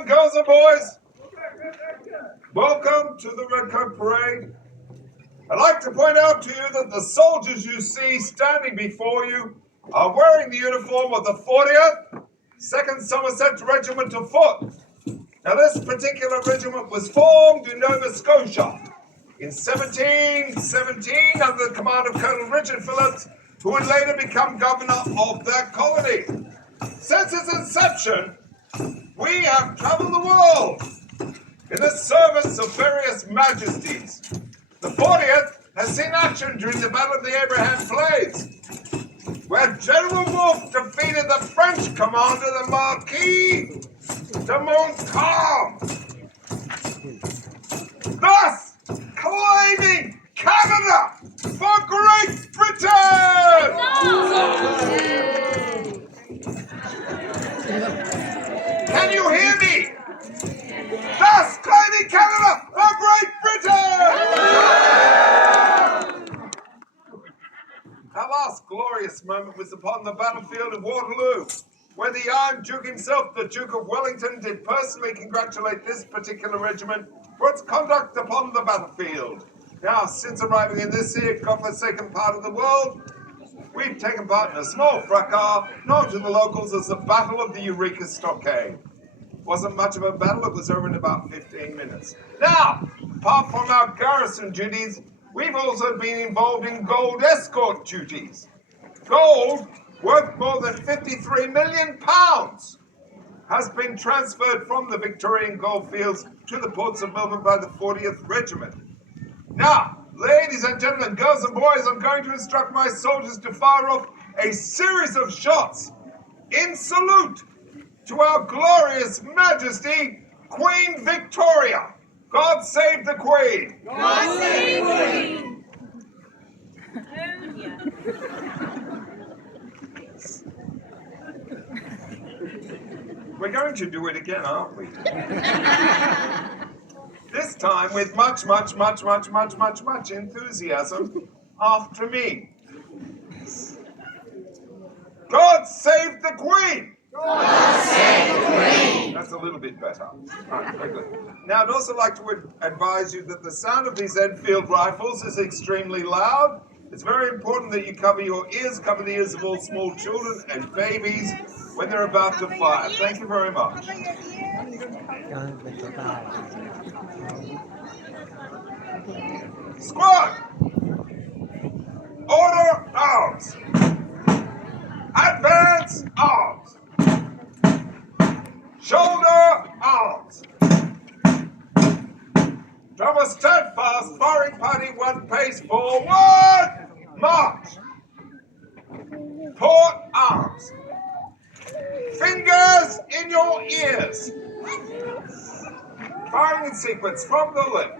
gentlemen, girls and boys, welcome to the Red Coat Parade. I'd like to point out to you that the soldiers you see standing before you are wearing the uniform of the 40th, 2nd Somerset Regiment of Foot. Now, this particular regiment was formed in Nova Scotia in 1717 under the command of Colonel Richard Phillips, who would later become governor of that colony. Since its inception, we have traveled the world in the service of various majesties. The 40th has seen action during the Battle of the Abraham Plains, where General Wolfe defeated the French commander, the Marquis de Montcalm, thus claiming Canada for Great Britain! Can you hear me? Thus claiming Canada for Great Britain! Our last glorious moment was upon the battlefield of Waterloo, where the Iron Duke himself, the Duke of Wellington, did personally congratulate this particular regiment for its conduct upon the battlefield. Now, since arriving in this here godforsaken part of the world, we've taken part in a small fracas known to the locals as the Battle of the Eureka Stockade. Wasn't much of a battle, it was over in about 15 minutes. Now, apart from our garrison duties, we've also been involved in gold escort duties. Gold, worth more than £53 million, has been transferred from the Victorian goldfields to the ports of Melbourne by the 40th Regiment. Now, ladies and gentlemen, girls and boys, I'm going to instruct my soldiers to fire off a series of shots in salute to our glorious Majesty, Queen Victoria. God save the Queen! God save the Queen! We're going to do it again, aren't we? This time with much enthusiasm after me. God save the Queen! God save the Queen! That's a little bit better. Right, very good. Now, I'd also like to advise you that the sound of these Enfield rifles is extremely loud. It's very important that you cover your ears, cover the ears of all small children and babies when they're about to fire. Thank you very much. Squad! Order arms! Advance arms! Shoulder arms! From a steadfast firing party, one pace forward, march! Port arms! Fingers in your ears! Firing in sequence from the left.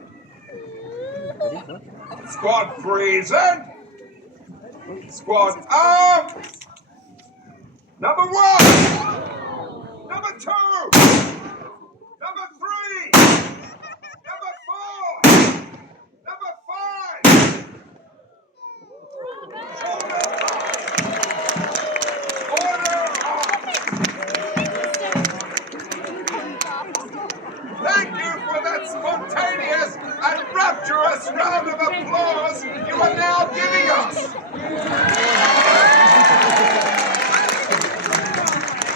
Squad present. Squad armed. Number 1. Number 2. Number 3. Number 4. Number 5. Shoulder arms. Order arms. Thank you for that spontaneous and rapturous round of applause you are now giving us.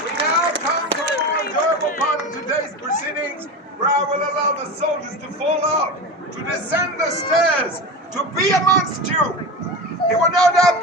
We now come to a more enjoyable part of today's proceedings, where I will allow the soldiers to fall out, to descend the stairs, to be amongst you. It will no doubt be